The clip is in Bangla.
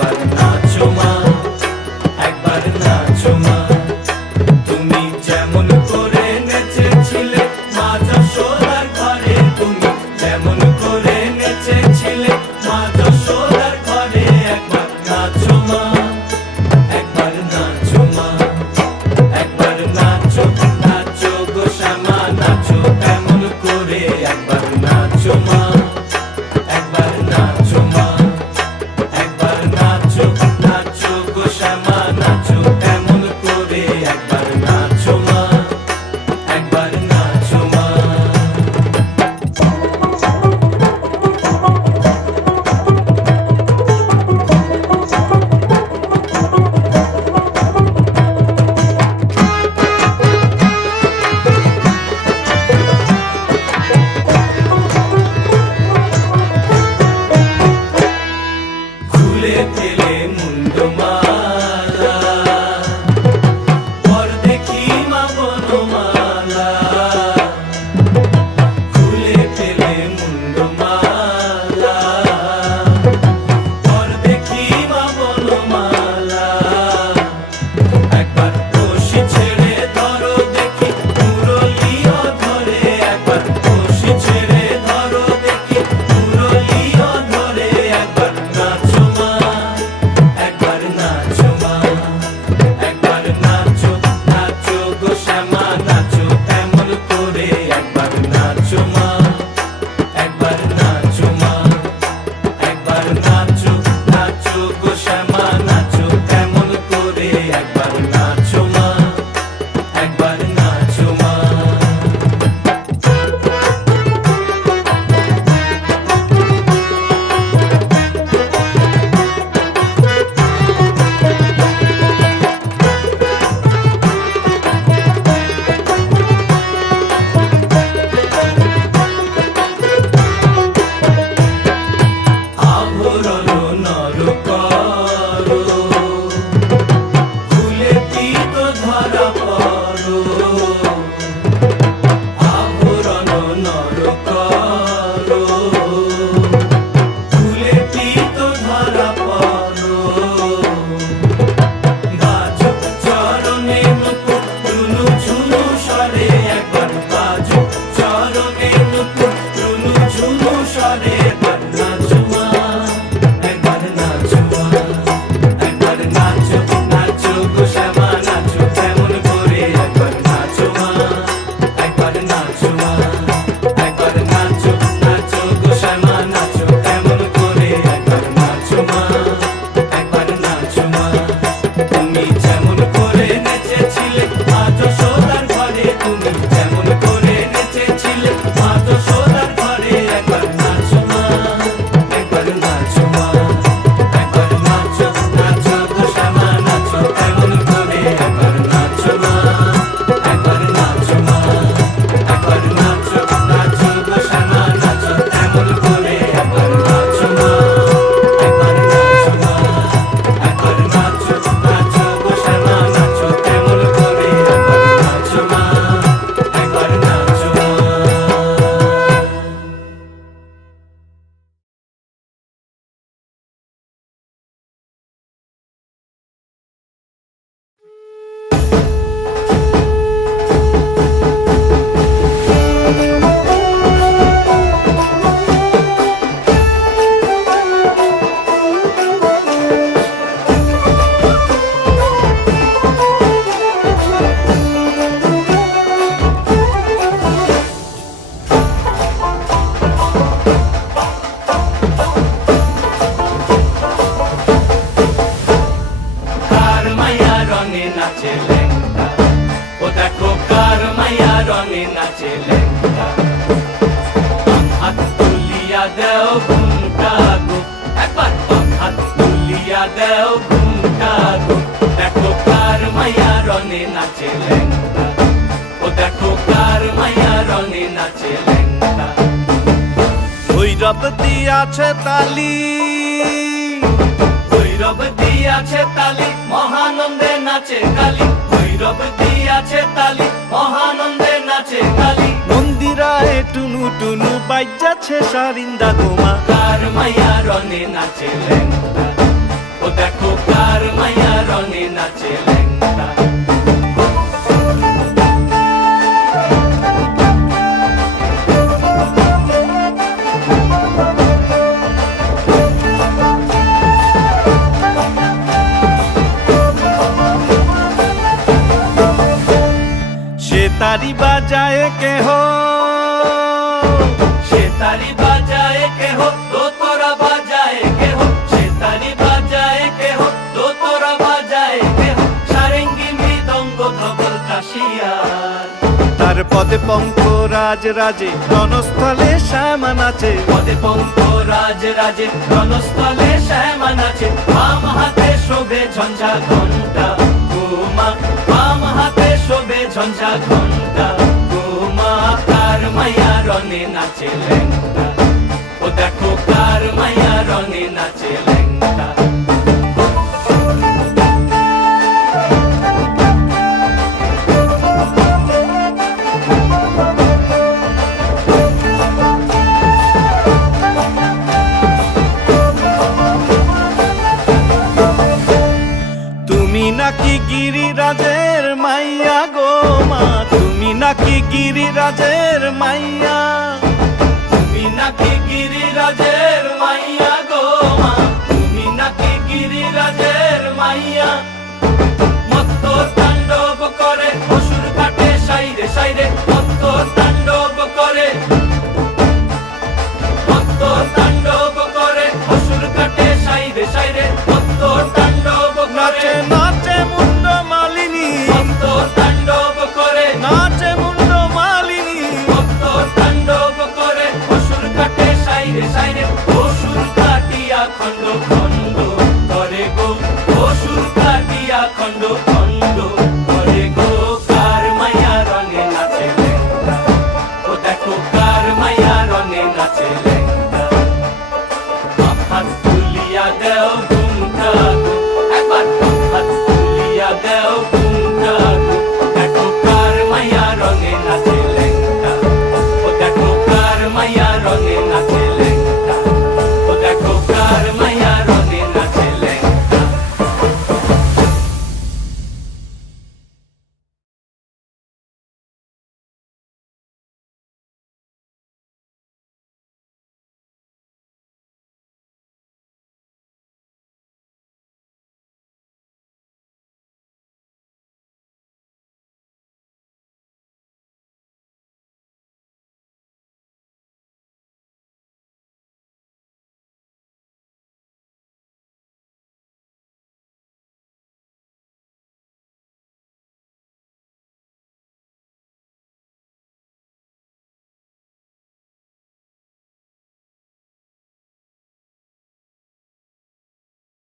একবার নাচো মা, একবার নাচো মা। তুমি যেমন করে নেচেছিলে মা যশোদার ঘরে, তুমি যেমন করে নেচেছিলে মা যশোদার ঘরে, একবার নাচো মা, একবার নাচো মা, একবার নাচো, নাচো গো শ্যামা নাচো এমন করে, একবার নাচো মা, একবার নাচো মা, একবার নাচো, নাচো গো শ্যামা নাচো এমন করে, একবার নাচো মা, একবার নাচো মা। খুলে ফেলে মুন্ডমালা, পর দেখি মা বনমালা। খুলে ফেলে মুন্ডমালা, পর দেখি মা বনমালা। একবার রশি ছেড়ে ধরো দেখি মুরলিও ধরে, একবার রশি ছেড়ে ধরো দেখি মুরলিও ধরে, একবার নাচো মা, একবার নাচো মা, একবার নাচো, নাচো গো শ্যামা নাচো এমন করে, একবার নাচো মা, একবার নাচো মা, একবার নাচো, নাচো গো শ্যামা নাচো এমন করে, একবার নাচো মা, একবার নাচো মা। আভরণ নর করো, খুলে পিত ধরা পড়ো। আভরণ নর করো, খুলে পিত ধরা পড়ো। বাজো চরণে নুপুর রুনু ঝুনু স্বরে, একবার বাজো চরণে নুপুর রুনু ঝুনু স্বরে, একবার নাচো মা, একবার নাচো মা, একবার নাচো, নাচো গো শ্যামা নাচো এমন করে, একবার নাচো মা, একবার নাচো মা, একবার নাচো, নাচো গো শ্যামা নাচো এমন করে, একবার নাচো মা, একবার নাচো মা। তুমি যেমন করে নেচেছিলে মা যশোদার ঘরে, তুমি যেমন করে নেচেছিলে মা যশোদার ঘরে, একবার নাচো মা, একবার নাচো মা, একবার নাচো, নাচো গো শ্যামা নাচো এমন করে, একবার নাচো মা, একবার নাচো মা, একবার নাচো, নাচো গো শ্যামা নাচো এমন করে, একবার নাচো মা, একবার নাচো মা, একবার নাচো, নাচো গো শ্যামা নাচো এমন করে, একবার নাচো মা, একবার নাচো মা। কার মায়া রঙে নাচে লেঙ্গা, ও দেখো কার মায়া রঙে নাচে লেঙ্গা। বাম হাত তুলিয়া দেও ঘুমটা গো, একবার বাম হাত তুলিয়া দেও ঘুমটা গো। দেখো কার মায়া রঙে নাচে লেঙ্গা, ও দেখো কার মায়া রঙে নাচে লেঙ্গা। ভৈরব দিয়াছে তালি, ভৈরব দিয়াছে তালি মহানন্দে নাচে কালী, ভৈরব দিয়াছে তালি মহানন্দে নাচে কালী। মন্দিরায় টুনু টুনু বাজ্যাছে সারিন্দা গোমা। কার মায়া রঙে নাচে লেঙ্গা, ও নাচে ল্যাংটা। সে তারি বাজায় কেহ, সে তারি বাজায় কেহ, দোতরা বাজায় কেহ, সে তারি বাজায় কেহ, দোতরা বাজায় কেহ, সারেঙ্গি মৃদঙ্গ ধবল কাশিয়ার। তার পদে পঙ্ক রাজ রাজে, রণস্থলে শ্যামা নাচে। পদে পঙ্ক রাজ রাজে, রণস্থলে শ্যামা নাচে। বাম হাতে শোভে ঝঞ্ঝা ঘণ্টা গোমা, বাম হাতে শোভে ঝঞ্ঝা ঘণ্টা গোমা। কার মাইয়া রনে নাচে ল্যাংটা, ও দেখো কার মাইয়া রনে নাচে ল্যাংটা। তুমি নাকি গিরিরাজের মাইয়া গো মা, তুমি নাকি গিরিরাজের মাইয়া। তুমি নাকি গিরিরাজের মাইয়া গো মা, তুমি নাকি গিরিরাজের মাইয়া। মত্ত তাণ্ডব করে অসুর কাটে সাইরে সাইরে, মত্ত তাণ্ডব করে, মত্ত তাণ্ডব করে অসুর কাটে সাইরে সাইরে।